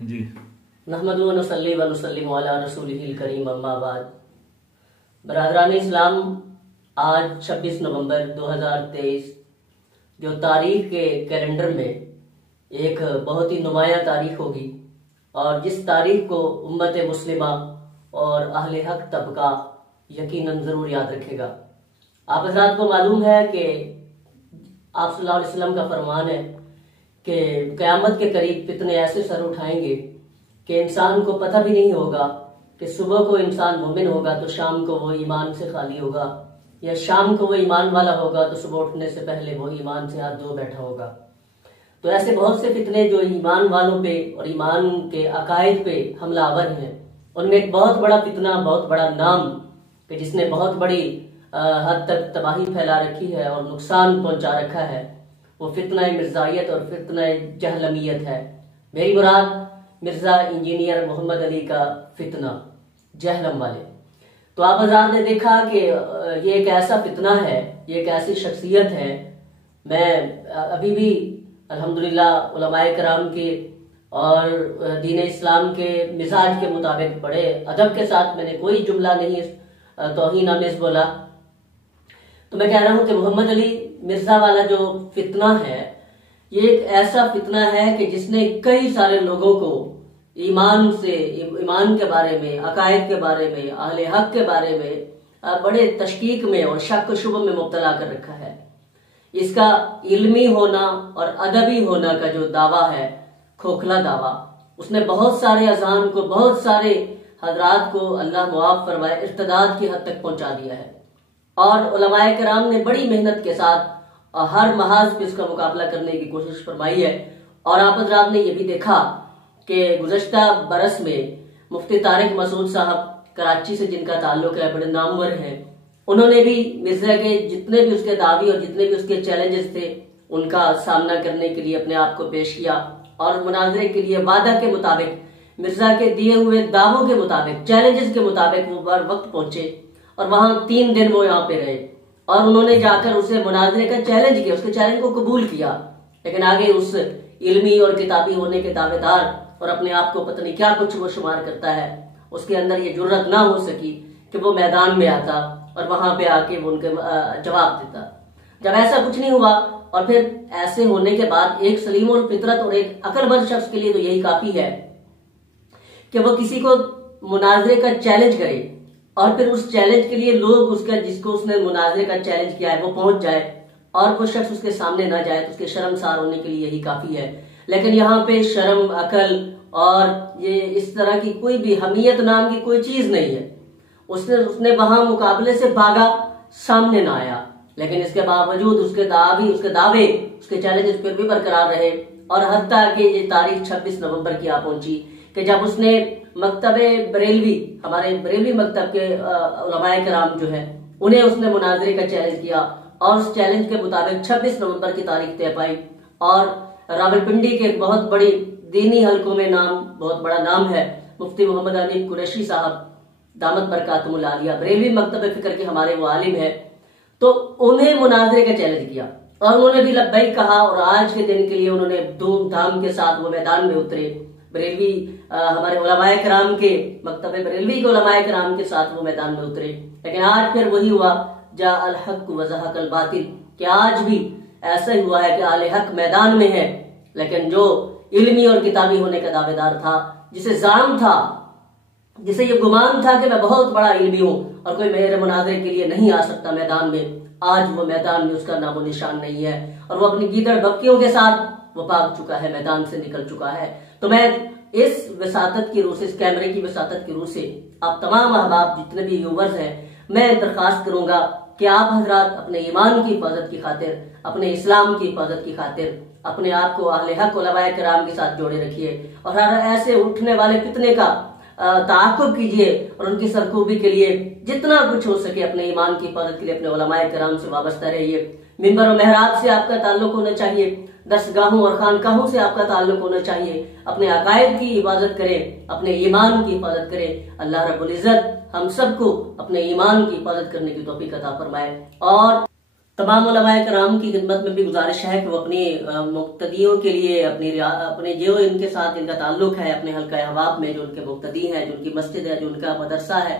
जी। नहमदु व नसल्ली व नुसल्लिमु अला रसूलिहिल करीम, अम्मा बाद। बरादरान इस्लाम, आज 26 नवंबर 2023 जो तारीख के कैलेंडर में एक बहुत ही नुमायां तारीख होगी और जिस तारीख को उम्मत मुस्लिमा और अहले हक तबका यकीनन ज़रूर याद रखेगा। आप हज़रात को मालूम है कि आप सल्लल्लाहु अलैहि वसल्लम का फरमान है कि क़यामत के करीब फितने ऐसे सर उठाएंगे कि इंसान को पता भी नहीं होगा कि सुबह को इंसान मोमिन होगा तो शाम को वो ईमान से खाली होगा, या शाम को वो ईमान वाला होगा तो सुबह उठने से पहले वो ईमान से हाथ धो बैठा होगा। तो ऐसे बहुत से फितने जो ईमान वालों पे और ईमान के अकायद पे हमलावर हैं, उनमें एक बहुत बड़ा फितना, बहुत बड़ा नाम कि जिसने बहुत बड़ी हद तक तबाही फैला रखी है और नुकसान पहुंचा रखा है, वो फितना मिर्जायत और फितना जहलमियत है। मेरी मुराद मिर्जा इंजीनियर मोहम्मद अली का फितना, जहलम वाले। तो आप हज़रात ने देखा कि ये एक ऐसा फितना है, ये एक ऐसी शख्सियत है। मैं अभी भी अल्हम्दुलिल्लाह उलमाए कराम के और दीन इस्लाम के मिजाज के मुताबिक बड़े अदब के साथ मैंने कोई जुमला नहीं तौहीन आमेज़ बोला। तो मैं कह रहा हूं कि मोहम्मद अली मिर्जा वाला जो फितना है, ये एक ऐसा फितना है कि जिसने कई सारे लोगों को ईमान के बारे में, अकायद के बारे में, अहले हक के बारे में बड़े तशकीक में और शक शुब में मुब्तला कर रखा है। इसका इल्मी होना और अदबी होना का जो दावा है, खोखला दावा, उसने बहुत सारे अजान को, बहुत सारे हजरात को अल्लाह मुआफ फरमाए इर्तदाद की हद तक पहुंचा दिया है। और उलमाए किराम ने बड़ी मेहनत के साथ हर महाज पे इसका मुकाबला करने की कोशिश फरमाई है। और आप हजरात ने यह भी देखा कि गुज़श्ता बरस में मुफ्ती तारिक मसूद साहब, कराची से जिनका ताल्लुक है, बड़े नामवर हैं, उन्होंने भी मिर्जा के जितने भी उसके दावी और जितने भी उसके चैलेंजेस थे, उनका सामना करने के लिए अपने आप को पेश किया और मुनाजरे के लिए वादा के मुताबिक, मिर्जा के दिए हुए दावों के मुताबिक, चैलेंजेस के मुताबिक वो बर वक्त पहुंचे और वहां 3 दिन वो यहाँ पे रहे और उन्होंने जाकर उसे मुनाजरे का चैलेंज किया, उसके चैलेंज को कबूल किया। लेकिन आगे उस इल्मी और किताबी होने के दावेदार और अपने आप को पता नहीं क्या कुछ वो शुमार करता है, उसके अंदर ये जुर्रत ना हो सकी कि वो मैदान में आता और वहां पे आके वो उनके जवाब देता। जब ऐसा कुछ नहीं हुआ और फिर ऐसे होने के बाद एक सलीमुल फितरत और एक अक्लमंद शख्स के लिए तो यही काफी है कि वो किसी को मुनाजरे का चैलेंज करे और फिर उस चैलेंज के लिए लोग उसका, जिसको उसने मुनाजरे का चैलेंज किया है, वो पहुंच जाए और वो शख्स उसके सामने ना जाए, तो उसके शर्मसार होने के लिए यही काफी है। लेकिन यहाँ पे शर्म, अकल और ये इस तरह की कोई भी हमीयत नाम की कोई चीज नहीं है। उसने वहां मुकाबले से भागा, सामने ना आया, लेकिन इसके बावजूद उसके दावे, उसके चैलेंजेस फिर भी बरकरार रहे। और हत्ता कि ये तारीख 26 नवंबर की आ पहुंची कि जब उसने मकतबे बरेलवी, हमारे बरेलवी मकतब के उलमाए कराम जो है, उन्हें उसने मुनाजरे का चैलेंज किया और उस चैलेंज के मुताबिक 26 नवंबर की तारीख तय पाई। और रावलपिंडी के एक बहुत बड़ी दीनी हलकों में बहुत बड़ा नाम है, मुफ्ती मोहम्मद अली कुरैशी साहब दामत बरकातुहुल आलिया, बरेलवी मकतब फिक्र के हमारे वो आलिम है, तो उन्हें मुनाजरे का चैलेंज किया और उन्होंने भी लब्बैक कहा। और आज के दिन के लिए उन्होंने धूमधाम के साथ वो मैदान में उतरे। बरेलवी हमारे उलमाए कराम के मकतब बरेलवी के उलमाए कराम के साथ वो मैदान में उतरे। लेकिन आज फिर वही हुआ, जा अल हक व ज़हक़ल बातिल, कि आज भी ऐसा ही हुआ है कि आले हक मैदान में है, लेकिन जो इल्मी और किताबी होने का दावेदार था, जिसे जाम था, जिसे ये गुमान था कि मैं बहुत बड़ा इल्मी हूं और कोई मेरे मुनाजरे के लिए नहीं आ सकता मैदान में, आज वो मैदान में उसका नामो निशान नहीं है और वो अपनी गीदड़ बक्कियों के साथ वो भाग चुका है, मैदान से निकल चुका है। तो मैं इस वसातत की रूह से, इस कैमरे की वसातत की रूह से आप तमाम अहबाब जितने भी व्यूवर्स हैं, मैं दरखास्त करूंगा कि आप हजरात अपने ईमान की हिफाजत की खातिर, अपने इस्लाम की हिफाजत की खातिर अपने आप को अहले हक उलमाए किराम के साथ जोड़े रखिए और हर ऐसे उठने वाले फितने का ताक़ुब कीजिए और उनकी सरकूबी के लिए जितना कुछ हो सके अपने ईमान की हिफाजत के लिए अपने उलमाए किराम से वाबस्ता रहिए। मिंबर और मेहराब से आपका ताल्लुक होना चाहिए, दरसगाहों और खानकाहों से आपका ताल्लुक होना चाहिए। अपने अकायद की हिफाजत करें, अपने ईमान की हिफाजत करें। अल्लाह रब्बुल इज्जत हम सबको अपने ईमान की हिफाजत करने की तौफीक अता फरमाए और तमाम उलमाए कराम की खिदमत में भी गुजारिश है कि वो अपने मुक्तदियों के लिए अपने जो इनके साथ इनका ताल्लुक है, अपने हल्का अहबाब में जो उनके मुक्तदी हैं, जो उनकी मस्जिद है, जो उनका मदरसा है,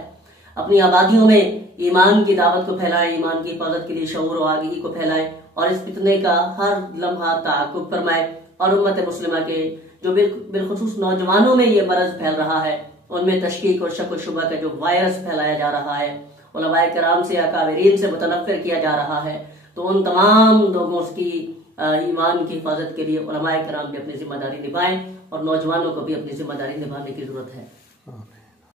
अपनी आबादियों में ईमान की दावत को फैलाएं, ईमान की हिफाजत के लिए शऊर और आगाही को फैलाएं और इस फितने का हर लम्हा ताक़ुब फरमाएं। और उम्मत मुस्लिमा के जो बिलखुसूस नौजवानों में ये मरज फैल रहा है, उनमें तशकीक और शक व शुबा का जो वायरस फैलाया जा रहा है, उलमाए कराम से अकाबरीन से मुतनफ़िर किया जा रहा है, तो उन तमाम लोगों की ईमान की हिफाजत के लिए उलमाए कराम भी अपनी जिम्मेदारी निभाएं और नौजवानों को भी अपनी जिम्मेदारी निभाने की जरूरत है।